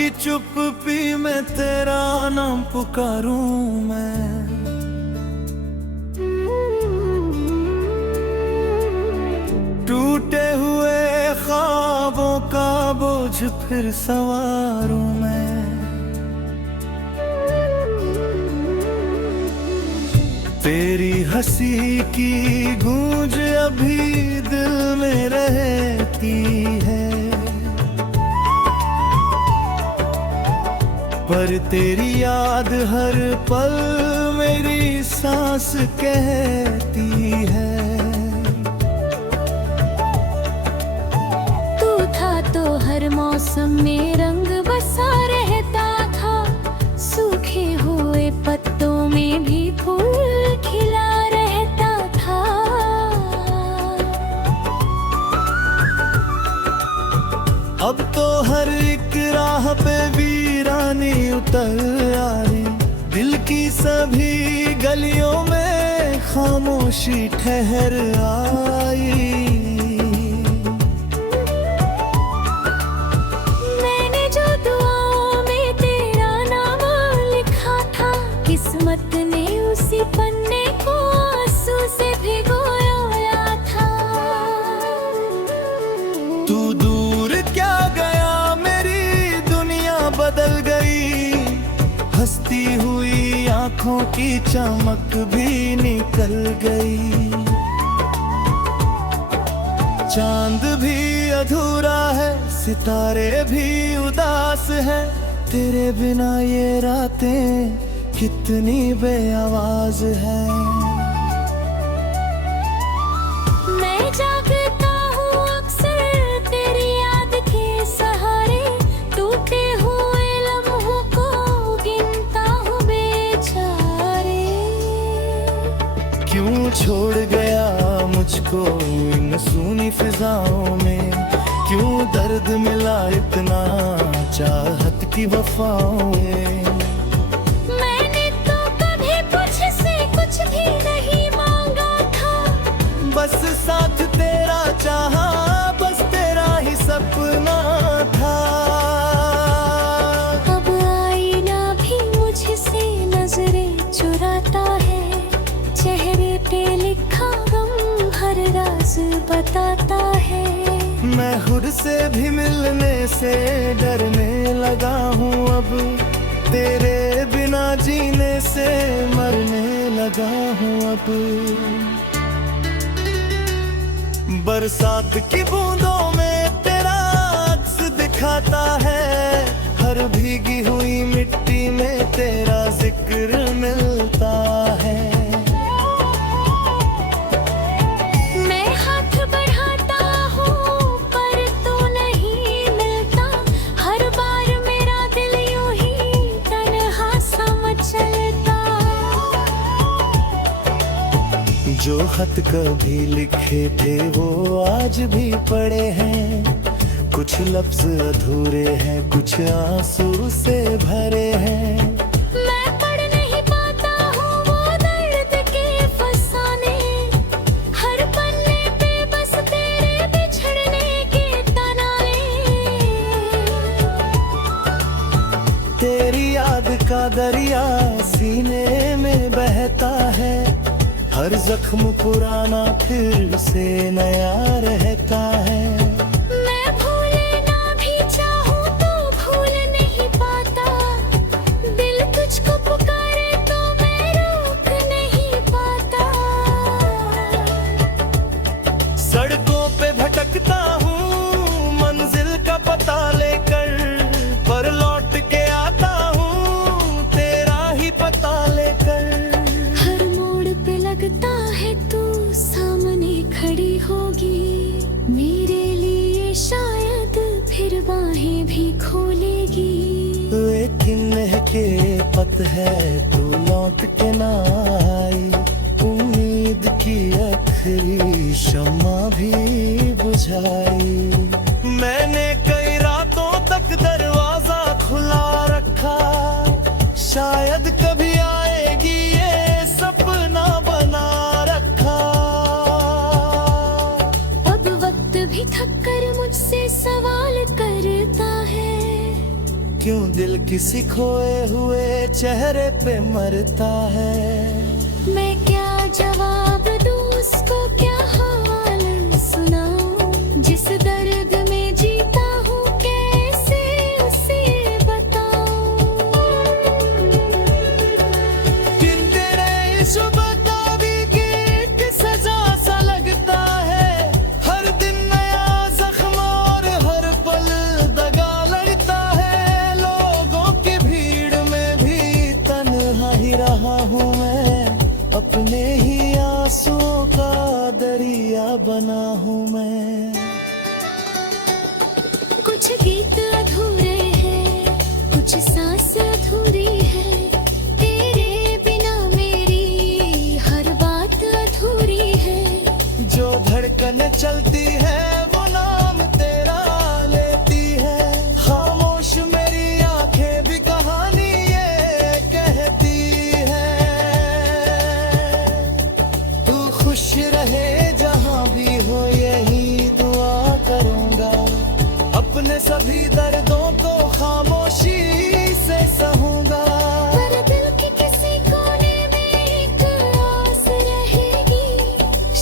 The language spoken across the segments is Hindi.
की चुप्पी में तेरा नाम पुकारूं मैं। टूटे हुए ख्वाबों का बोझ फिर सवारूं मैं। तेरी हंसी की गूंज अभी दिल में रहती है, पर तेरी याद हर पल मेरी सांस कहती है। तू था तो हर मौसम में रंग बसा रहता था, सूखे हुए पत्तों में भी फूल खिला रहता था। अब तो हर एक राह पे वीरानी उतर आई, दिल की सभी गलियों में खामोशी ठहर आई। मैंने जो दुआओं में तेरा नाम लिखा था, किस्मत ने उसी पन्ने को आंसू से भिगोया था। तू दूर क्या गया, मेरी दुनिया बदल गई। हंसती हुई आंखों की चमक भी निकल गई। चांद भी अधूरा है, सितारे भी उदास है, तेरे बिना ये रातें कितनी बेआवाज है। मैं जागता हूँ अक्सर तेरी याद के सहारे, टूटे हुए लम्हों को गिनता हूँ बेचारे। क्यों छोड़ गया मुझको इन सूनी फिजाओं में, क्यों दर्द मिला इतना चाहत की वफाओं में। मैंने तो कभी तुझसे कुछ भी नहीं मांगा था, बस साथ तेरा चाहा, बस तेरा ही सपना था। अब आईना भी मुझसे नजरें चुराता है, चेहरे पे लिखा गम हर राज बताता है। मैं खुद से भी मिलने से डरने लगा हूँ अब, तेरे बिना जीने से मरने लगा हूँ अब। बरसात की बूंदों में तेरा अक्स दिखाता है, हर भीगी हुई मिट्टी में तेरा जिक्र मिलता है। मैं हाथ बढ़ाता हूँ पर तू नहीं मिलता, हर बार मेरा दिल यूं ही तन्हा सा मचलता। जो खत कभी लिखे थे वो आज भी पड़े हैं, कुछ लफ्ज अधूरे हैं, कुछ आंसू से भरे हैं। मैं पढ़ नहीं पाता हूँ वो दर्द के फसाने, हर पन्ने पे बस तेरे बिछड़ने के तनाने। तेरी याद का दरिया सीने में बहता है, हर जख्म पुराना फिर से नया रहता है। मैं भूलना भी चाहूँ तो भूल नहीं पाता, दिल तुझको पुकारे तो मैं रोक नहीं पाता। सड़कों पे भटकता हूँ मंजिल का पता लेकर, पर लौट के आता हूँ तेरा ही पता लेकर। हर मोड़ पे लगता है तू सामने खड़ी होगी, मेरे लिए शायद फिर बाहें भी खोलेगी। लेकिन के पत है तू लौट के ना आई, उम्मीद की आखिरी शम्मा भी बुझाई। मैंने कई रातों तक दरवाजा खुला रखा, शायद कभी आएगी ये सपना बना रखा। अब वक्त भी थक कर मुझसे सवाल करता है, क्यों दिल किसी खोए हुए चेहरे पे मरता है। मैं क्या जवाब दूं उसको, क्या हाल सुनाऊं, जिस दर्द में जीता हूँ कैसे उसे बताऊं। किंतरे इस बतावी की एक सजा सा लगता है, हर दिन नया जख्म और हर पल दगा लड़ता है। लोगों की भीड़ में भी तन्हा ही रहा हूँ मैं, अपने ही आंसुओं का दरिया बना हूँ मैं। कुछ गीत अधूरे हैं, कुछ सांस अधूरी है, तेरे बिना मेरी हर बात अधूरी है। जो धड़कन चलती है वो नाम तेरा लेती है, खामोश मेरी आंखें भी कहानी ये कहती है। तू खुश रहे जहां भी हो यही दुआ करूंगा, अपने सभी दर्दों को खामोशी से सहूंगा। पर दिल के किसी कोने में एक आस रहेगी,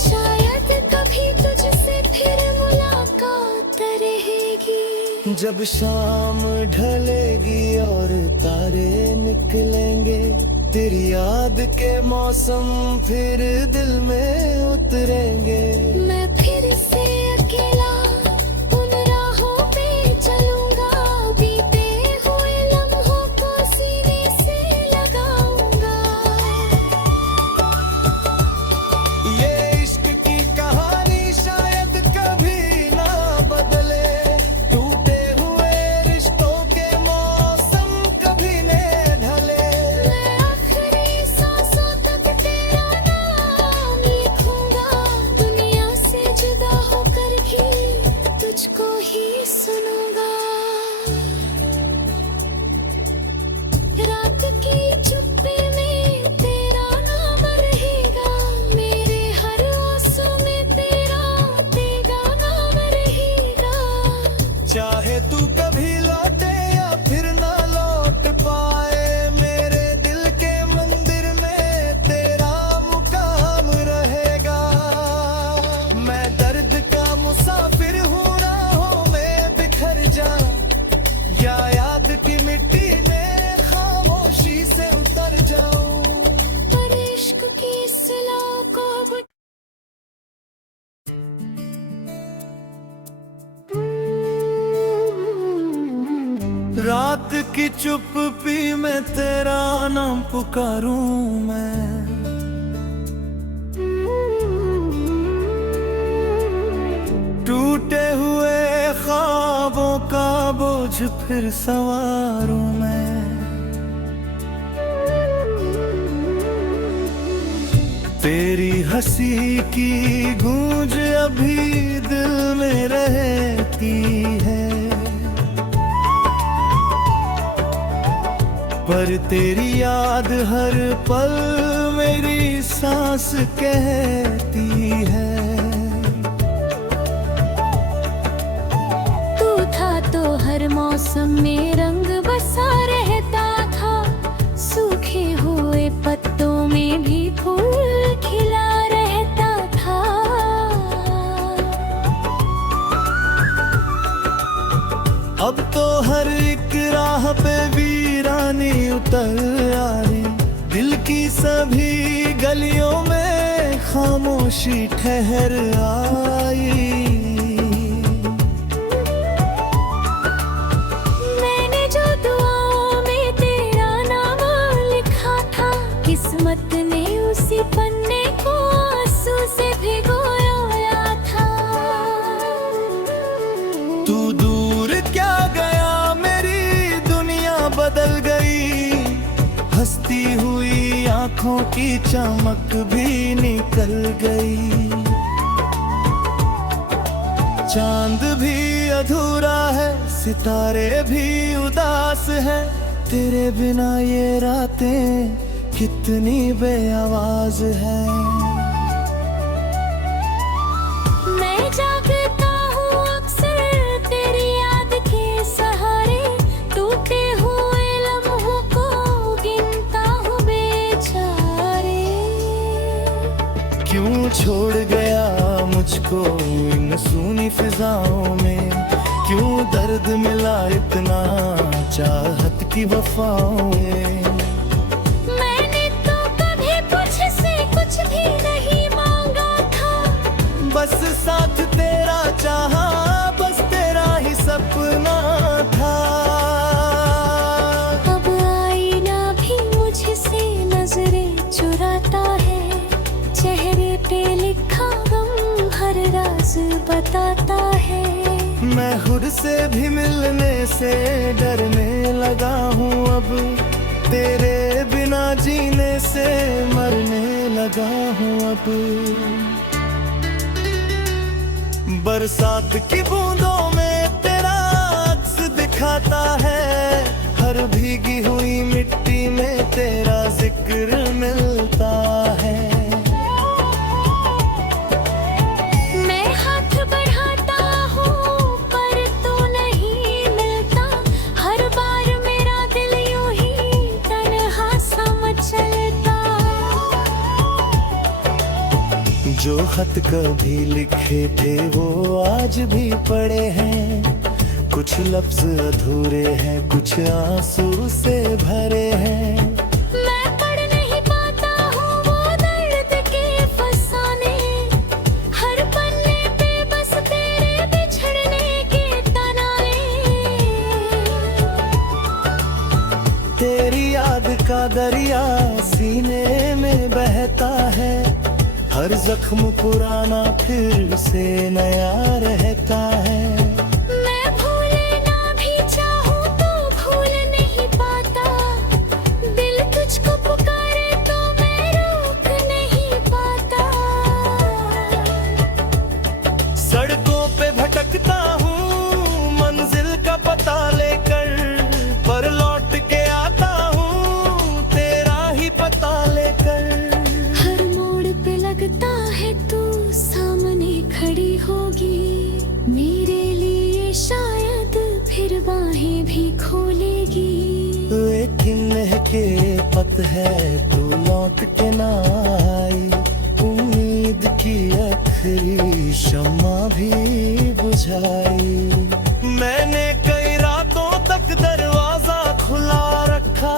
शायद कभी तुझसे फिर मुलाकात रहेगी। जब शाम ढलेगी और तारे निकलेंगे, तेरी याद के मौसम फिर दिल में उतरेंगे। मैं फिर से अकेला उन राहों पे चलूंगा, बीते हुए लम्हों को सीने से लगाऊंगा। ये इश्क की कहानी शायद कभी ना बदले, टूटे हुए रिश्तों के मौसम कभी न ढले। मैं आखिरी सांसों तक तेरा नाम लिखूंगा, दुनिया से जुदा होकर भी तुझको ही सुनूंगा। रात की चुप्पी में तेरा नाम रहेगा, मेरे हर आंसू में तेरा तेरा नाम रहेगा। चाहे तू कभी लौटे या फिर ना लौट पाए, मेरे दिल के मंदिर में तेरा मुकाम रहेगा। मैं दर्द का मुसाफिर हूँ, राहों में बिखर जाऊं या याद की मिट्टी में खामोशी से उतर जाऊं। पर इश्क की सिला को रात की चुप्पी में तेरा नाम पुकारूं मैं, टूटे हुए ख्वाबों का बोझ फिर सवारूं मैं। तेरी हंसी की गूंज अभी दिल में रहती है, पर तेरी याद हर पल मेरी सांस कहती है। तू था तो हर मौसम में रंग बसा रहता था, सूखे हुए पत्तों में भी फूल खिला रहता था। अब तो हर एक राह पे वीरानी उतर आई, दिल की सभी गलियों में खामोशी ठहर आई। मैंने जो दुआओं में तेरा नाम लिखा था, किस्मत ने उसी पन्ने को आंसू से भिगोया था। तू दूर क्या गया, मेरी दुनिया बदल गई, हंसती हुई आंखों की चमक भी निकल गई। चांद भी अधूरा है, सितारे भी उदास है, तेरे बिना ये रातें कितनी बेआवाज है। मैं जागता हूँ अक्सर तेरी याद के सहारे, टूटे हुए क्यों छोड़ गया मुझको इन सूनी फिजाओं में, क्यों दर्द मिला इतना चाहत की वफाओं में। मैंने तो कभी तुझसे कुछ भी नहीं मांगा था, बस साथ तेरा चाहा, बस तेरा ही सपना था। अब आईना भी मुझसे नजरें चुराता है, चेहरे पे लिखा गम हर राज बताता है। मैं खुद से भी मिलने से डरने लगा हूँ अब, तेरे बिना जीने से मरने लगा हूँ अब। बरसात की बूंदों में तेरा अक्स दिखाता है, हर भीगी हुई मिट्टी में तेरा जिक्र मिलता है। मैं हाथ बढ़ाता हूँ पर तू नहीं मिलता, हर बार मेरा दिल यूं ही तन्हा सा मचलता। जो खत कभी लिखे थे वो आज भी पड़े हैं, कुछ लफ्ज अधूरे हैं, कुछ आंसू से भरे हैं। मैं पढ़ नहीं पाता हूँ वो दर्द के फसाने, हर पन्ने पे बस तेरे बिछड़ने के तनाए। तेरी याद का दरिया सीने में बहता है, हर जख्म पुराना फिर से नया रहता है। मैं भूलना भी चाहूँ तो भूल नहीं पाता, दिल तुझको पुकारे तो मैं रोक नहीं पाता। सड़कों पे भटकता हूँ मंजिल का पता लेकर, पर लौट के आता हूँ तेरा ही पता लेकर। हर मोड़ पे लगता है तू सामने खड़ी होगी, मेरे लिए शायद फिर बाहें भी खोलेगी। लेकिन के पत है तू लौट के ना आई, उम्मीद की आखिरी शम्मा भी बुझाई। मैंने कई रातों तक दरवाजा खुला रखा,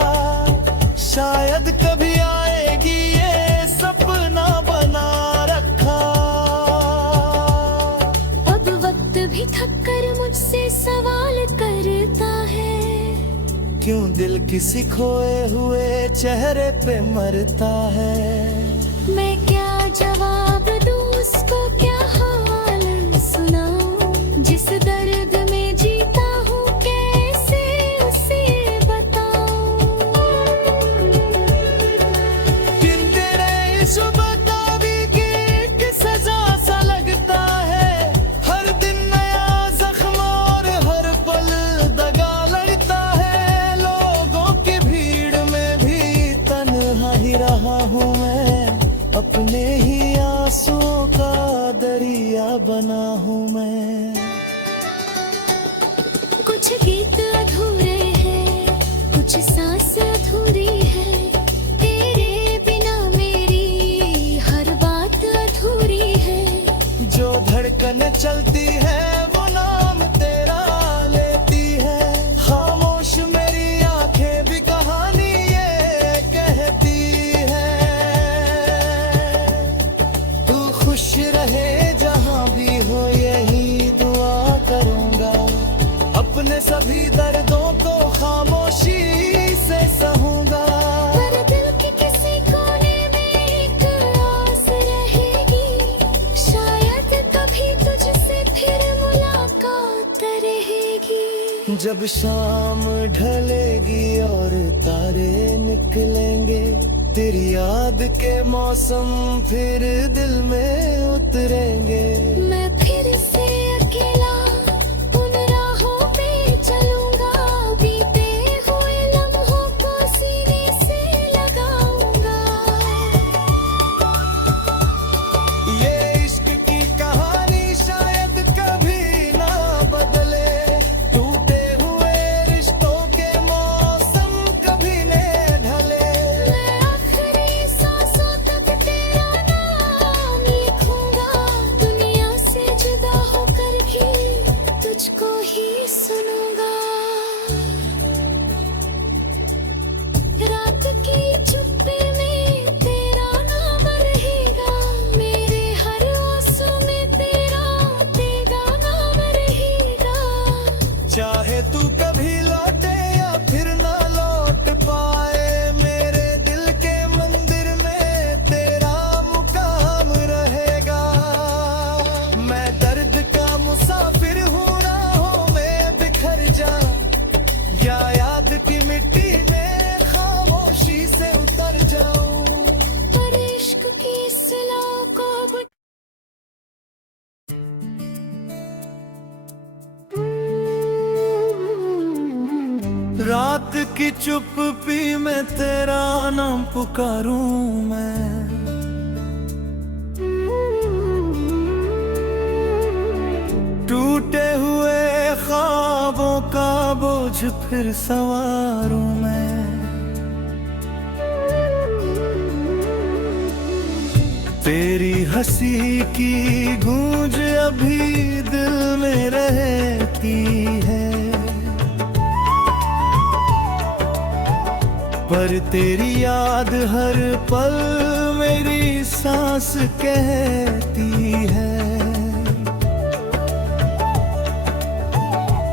शायद कभी आएगी ये सपना बना रखा। अब वक्त भी थक कर मुझसे सवाल करता है, क्यों दिल किसी खोए हुए चेहरे पे मरता है। मैं क्या जवाब दूँ उसको, क्या हाल सुनाऊं, जिस दर्द में जीता हूँ कैसे उसे बताऊं। दिन तेरे इस बतावी की एक सजा सा लगता है, हर दिन नया जख्म और हर पल दगा लड़ता है। लोगों की भीड़ में भी तन्हा ही रहा हूँ मैं, अपने ही आंसुओं का दरिया बना हूँ मैं। कुछ गीत अधूरे हैं, कुछ सांस अधूरी है, तेरे बिना मेरी हर बात अधूरी है। जो धड़कन चलती है वो नाम तेरा लेती है, खामोश मेरी आंखें भी कहानी ये कहती है। तू खुश रहे जहां भी हो यही दुआ करूंगा, अपने सभी दर्दों को खामोशी से सहूंगा। पर दिल के किसी कोने में एक आस रहेगी, शायद कभी तुझसे फिर मुलाकात रहेगी। जब शाम ढलेगी और तारे निकलेंगे, तेरी याद के मौसम फिर दिल में उतरेंगे। मैं फिर से अकेला उन राहों पे चलूंगा, बीते हुए लम्हों को सीने से लगाऊंगा। ये इश्क की कहानी शायद कभी ना बदले, टूटे हुए रिश्तों के मौसम कभी न ढले। मैं आखिरी सांसों तक तेरा नाम की चुप्पी में तेरा नाम पुकारूं मैं। टूटे हुए ख्वाबों का बोझ फिर सवारूं मैं। तेरी हंसी की गूंज अभी दिल में रहती है, पर तेरी याद हर पल मेरी सांस कहती है।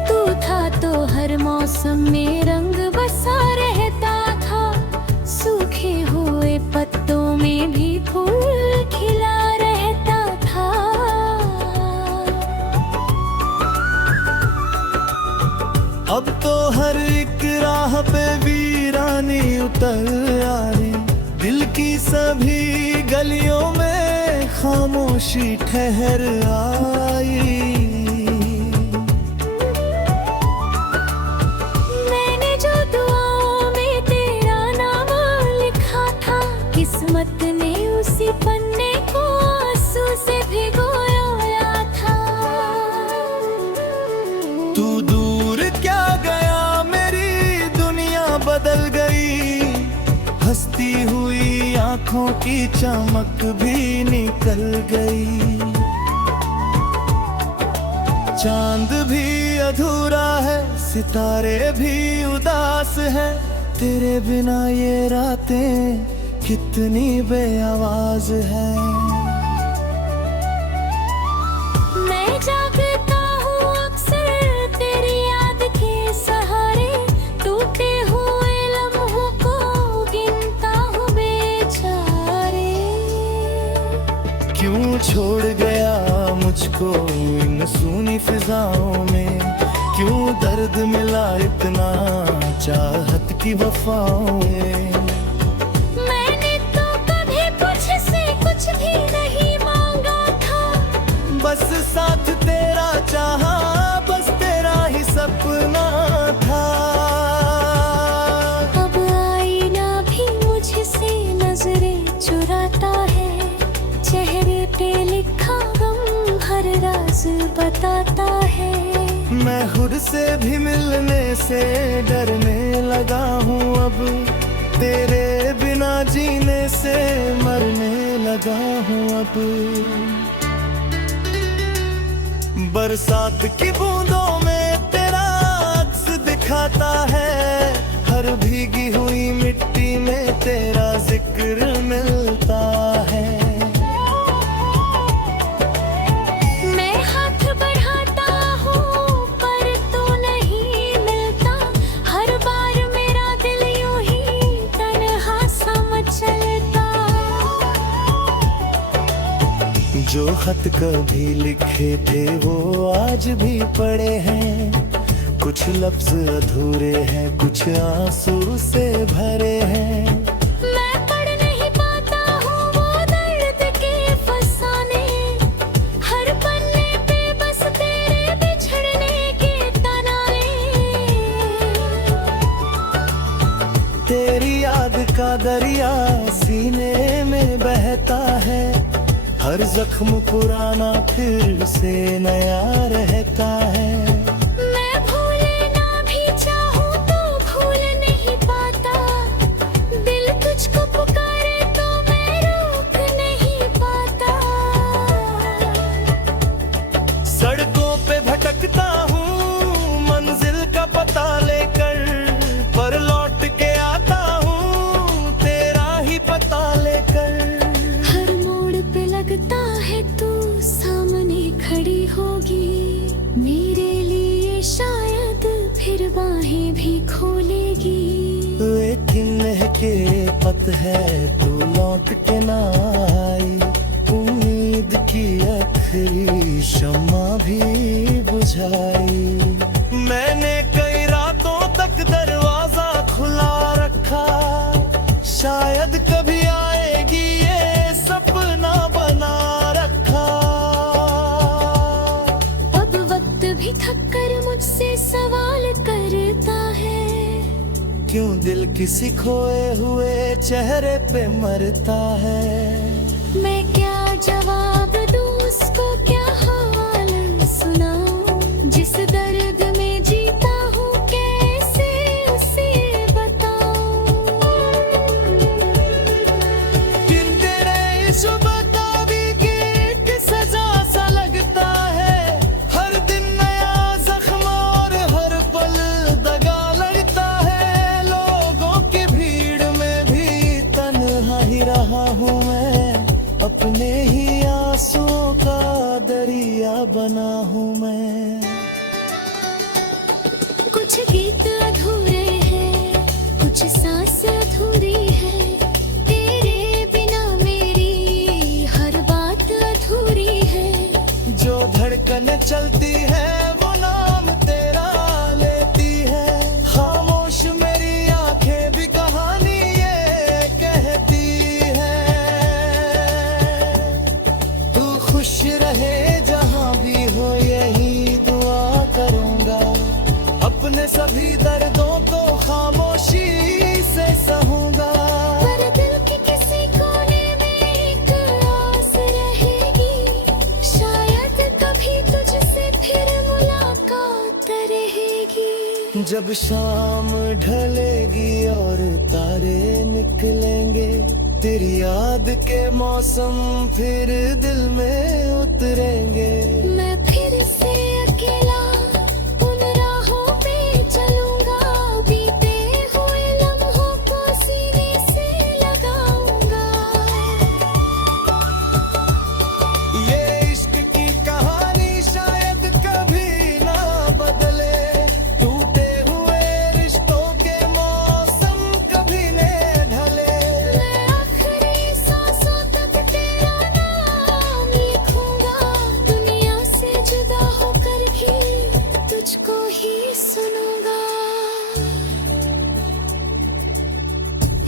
तू था तो हर मौसम में रंग बसा रहता था, सूखे हुए पत्तों में भी फूल खिला रहता था। अब तो हर एक राह पे वीरानी उतर आई, दिल की सभी गलियों में खामोशी ठहर आई। मैंने जो दुआओं में तेरा नाम लिखा था, किस्मत ने उसी पन्ने को आंसू से भिगोया था। तू दूर क्या गया, मेरी दुनिया बदल गई, हंसती हुई आंखों की चमक भी निकल गई। चांद भी अधूरा है, सितारे भी उदास है, तेरे बिना ये रातें कितनी बेआवाज है। मैं जागता हूँ अक्सर तेरी याद के सहारे, टूटे हुए लम्हों को गिनता हूँ बेचारे। क्यों छोड़ गया मुझको इन सूनी फिजाओं में, क्यों दर्द मिला इतना चाहत की वफाओं में। मैंने तो कभी तुझसे कुछ भी नहीं मांगा था, बस साथ तेरा चाहा, बस तेरा ही सपना था। अब आईना भी मुझसे नजरें चुराता है, चेहरे पे लिखा गम हर राज बताता है। मैं खुद से भी मिलने से डरने लगा हूँ अब, तेरे बिना जीने से मरने लगा हूँ अब। बरसात की बूंदों में तेरा अक्स दिखाता है, हर भीगी हुई मिट्टी में तेरा जिक्र मिलता है। मैं हाथ बढ़ाता हूँ पर तू नहीं मिलता, हर बार मेरा दिल यूं ही तन्हा सा मचलता। जो खत कभी लिखे थे वो आज भी पड़े हैं, कुछ लफ्ज अधूरे हैं, कुछ आंसू से भरे हैं। मैं पढ़ नहीं पाता हूँ वो दर्द के फसाने, हर पन्ने पे बस तेरे बिछड़ने के तनाए। तेरी याद का दरिया सीने में बहता है, हर जख्म पुराना फिर से नया रहता है। मैं भूलना भी चाहूँ तो भूल नहीं पाता, दिल तुझको पुकारे तो मैं रोक नहीं पाता। सड़कों पे भटकता हूँ मंजिल का पता लेकर, पर लौट के आता हूँ तेरा ही पता लेकर। हर मोड़ पे लगता है तू सामने खड़ी होगी, मेरे लिए शायद फिर बाहें भी खोलेगी। लेकिन के पत है तू लौट के ना आई, उम्मीद की आखिरी शम्मा भी बुझाई। मैंने कई रातों तक दरवाजा खुला रखा, शायद कभी आएगी ये सपना बना रखा। अब वक्त भी थक कर मुझसे सवाल करता है, क्यों किसी खोए हुए चेहरे पे मरता है। मैं क्या जवाब दूं उसको, क्या हाल सुनाऊं, जिस दर्द में जीता हूँ कैसे उसे बताऊं। दिन तेरे इस बतावी की एक सजा सा लगता है। हर दिन नया जख्म और हर पल दगा लगता है। लोगों की भीड़ में भी तन्हा ही रहा हूँ मैं, अपने ही आंसुओं का दरिया बना हूँ मैं। कुछ गीत अधूरे हैं, कुछ सांस अधूरी है, तेरे बिना मेरी हर बात अधूरी है। जो धड़कन चलती है वो नाम तेरा लेती है। खामोश मेरी आंखें भी कहानी ये कहती है। तू खुश रहे जहां भी हो यही दुआ करूंगा। अपने सभी दर्दों को खामोशी से सहूंगा। पर दिल के किसी कोने में एक आस रहेगी, शायद कभी तुझसे फिर मुलाकात रहेगी। जब शाम ढलेगी और तारे निकलेंगे, तेरी याद के मौसम फिर दिल में उतरेंगे। मैं फिर से अकेला उन राहों पे चलूंगा, बीते हुए लम्हों को सीने से लगाऊंगा। ये इश्क की कहानी शायद कभी ना बदले। टूटे हुए रिश्तों के मौसम कभी न ढले। मैं आखिरी सांसों तक तेरा नाम लिखूंगा, दुनिया से जुदा होकर भी तुझको ही सुनूंगा।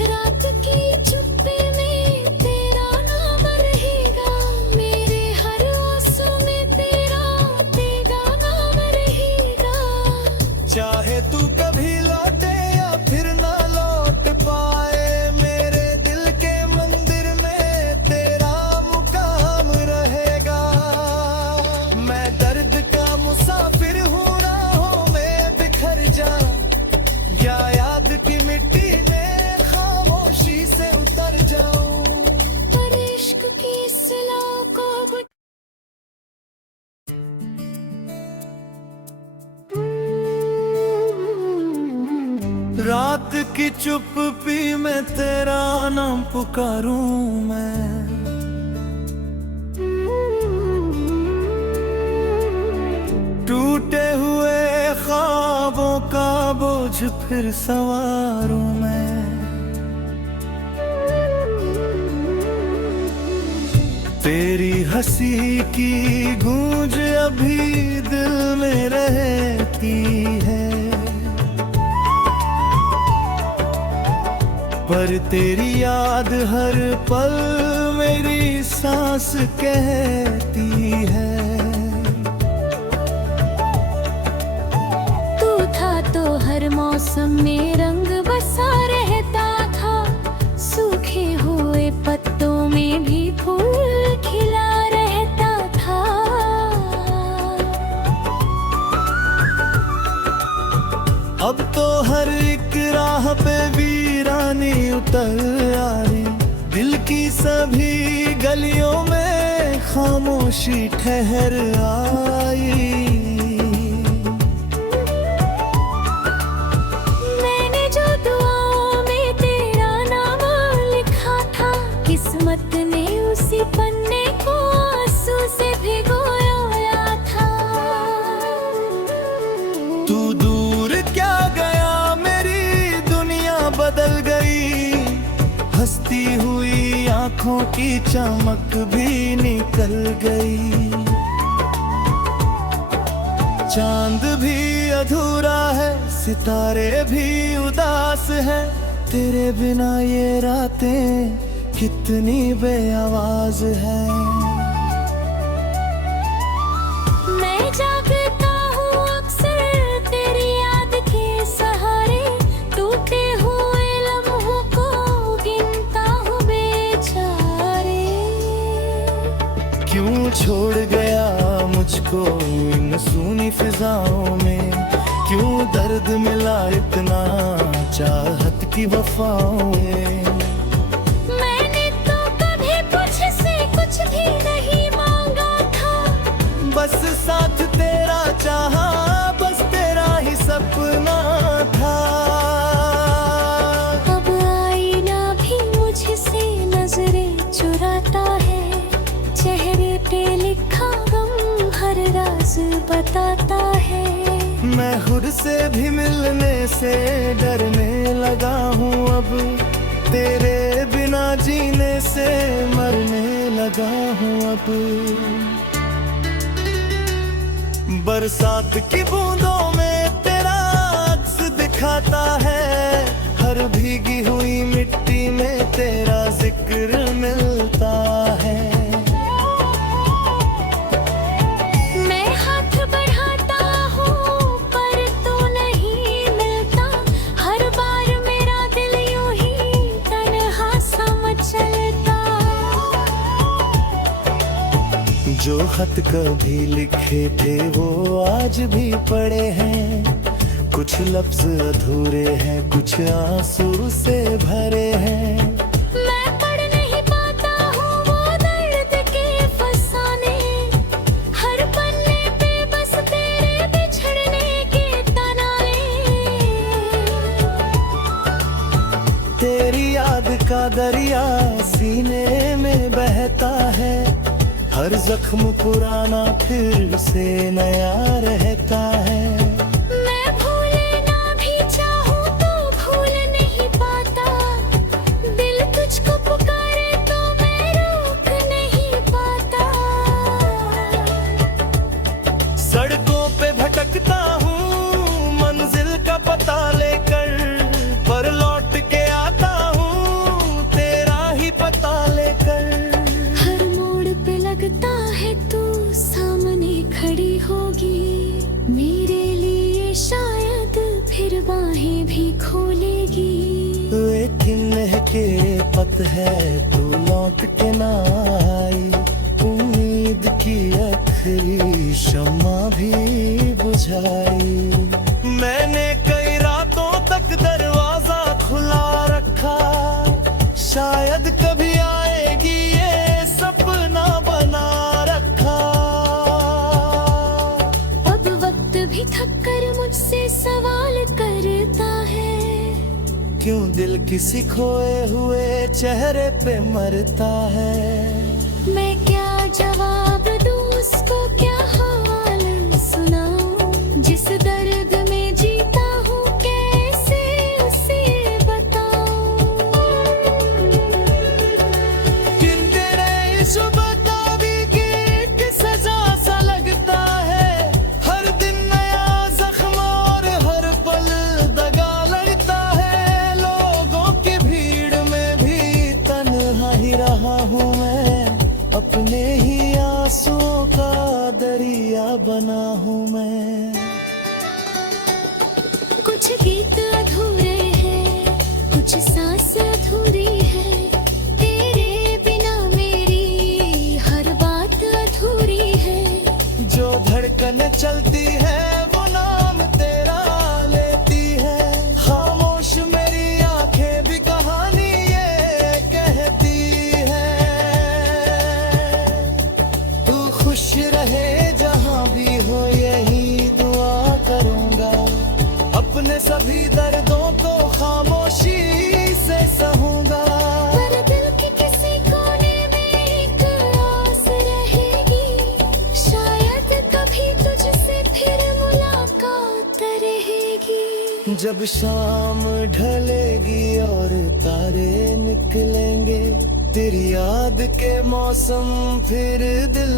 रात की चुप्पी में तेरा नाम रहेगा, मेरे हर आंसू में तेरा तेरा नाम रहेगा। चाहे तू कभी लौटे या फिर ना लौट पाए, मेरे दिल के मंदिर में तेरा मुकाम रहेगा। मैं दर्द का मुसाफिर हूँ, राहों में बिखर जाऊं या याद की मिट्टी में खामोशी से उतर जाऊं। पर इश्क की सिला को रात की चुप्पी में तेरा नाम पुकारूं मैं। टूटे हुए ख्वाबों का बोझ फिर सवारूं मैं। तेरी हंसी की गूंज अभी दिल में रहती है। पर तेरी याद हर पल मेरी सांस कहती है। तू था तो हर मौसम में रंग बसा रहता था, सूखे हुए पत्तों में भी फूल खिला रहता था। अब तो हर एक राह पे वीरानी उतर आई। दिल की सभी गलियों में खामोशी ठहर आई। मैंने जो दुआओं में तेरा नाम लिखा था, किस्मत ने उसी पन्ने को आंसू से भिगोया था। तू दूर क्या गया, मेरी दुनिया बदल गई। हंसती हुई आंखों की चमक भी निकल गई। चांद भी अधूरा है, सितारे भी उदास है। तेरे बिना ये रातें कितनी बेआवाज है। मैं जागता हूँ अक्सर तेरी याद के सहारे, टूटे हुए क्यों छोड़ गया मुझको इन सूनी फिजाओं में, क्यों दर्द मिला इतना चाहत की वफाओं में। मैंने तो कभी तुझसे कुछ भी नहीं मांगा था, बस साथ तेरा चाहा, बस तेरा ही सपना था। अब आईना भी मुझसे नजरें चुराता है, चेहरे पे लिखा गम हर राज बताता है। मैं खुद से भी मिलने से डरने लगा हूँ अब, तेरे बिना जीने से मरने लगा हूँ अब। बरसात की बूंदों में तेरा अक्स दिखाता है, हर भीगी हुई मिट्टी में तेरा जिक्र मिलता है। मैं हाथ बढ़ाता हूँ पर तू नहीं मिलता, हर बार मेरा दिल यूं ही तन्हा सा मचलता। जो खत कभी लिखे थे वो आज भी पड़े हैं, कुछ लफ्ज अधूरे हैं, कुछ आंसू से भरे हैं। मैं पढ़ नहीं पाता हूँ वो दर्द के फसाने, हर पन्ने पे बस तेरे बिछड़ने के तनाए। तेरी याद का दरिया सीने में बहता है, हर जख्म पुराना फिर से नया रहता है। मैं भूलना भी चाहूँ तो भूल नहीं पाता, दिल तुझको पुकारे तो मैं रोक नहीं पाता। सड़कों पे भटकता हूँ मंजिल का पता लेकर, पर लौट के आता हूँ तेरा ही पता लेकर। हर मोड़ पे लगता है तू सामने खड़ी होगी, मेरे लिए शायद फिर बाहें भी खोलेगी। लेकिन के पत है तू लौट के ना आई, उम्मीद की आखिरी शम्मा भी बुझाई। मैंने कई रातों तक दरवाजा खुला रखा, शायद कभी आएगी ये सपना बना रखा। अब वक्त भी थक कर मुझसे सवाल करता है, क्यों दिल किसी खोए हुए चेहरे पे मरता है। मैं क्या जवाब दूँ उसको, क्या हाल सुनाऊं, जिस दर्द में जीता हूँ कैसे उसे बताऊं। किन तेरे इस बतावी की एक सजा सा लगता है, हर दिन नया जख्म और हर पल दगा लगता है। लोगों की भीड़ में भी तन्हा ही रहा हूँ मैं, अपने ही आंसुओं का दरिया बना हूँ मैं। कुछ गीत अधूरे हैं, कुछ सांस अधूरी है, तेरे बिना मेरी हर बात अधूरी है। जो धड़कन चलती है वो नाम तेरा लेती है, खामोश मेरी आंखें भी कहानी ये कहती है। तू खुश रहे जहां भी हो यही दुआ करूंगा, अपने सभी दर्दों को खामोशी से सहूंगा। पर दिल के किसी कोने में एक आस रहेगी, शायद कभी तुझसे फिर मुलाकात रहेगी। जब शाम ढलेगी और तारे निकलेंगे, तेरी याद के मौसम फिर दिल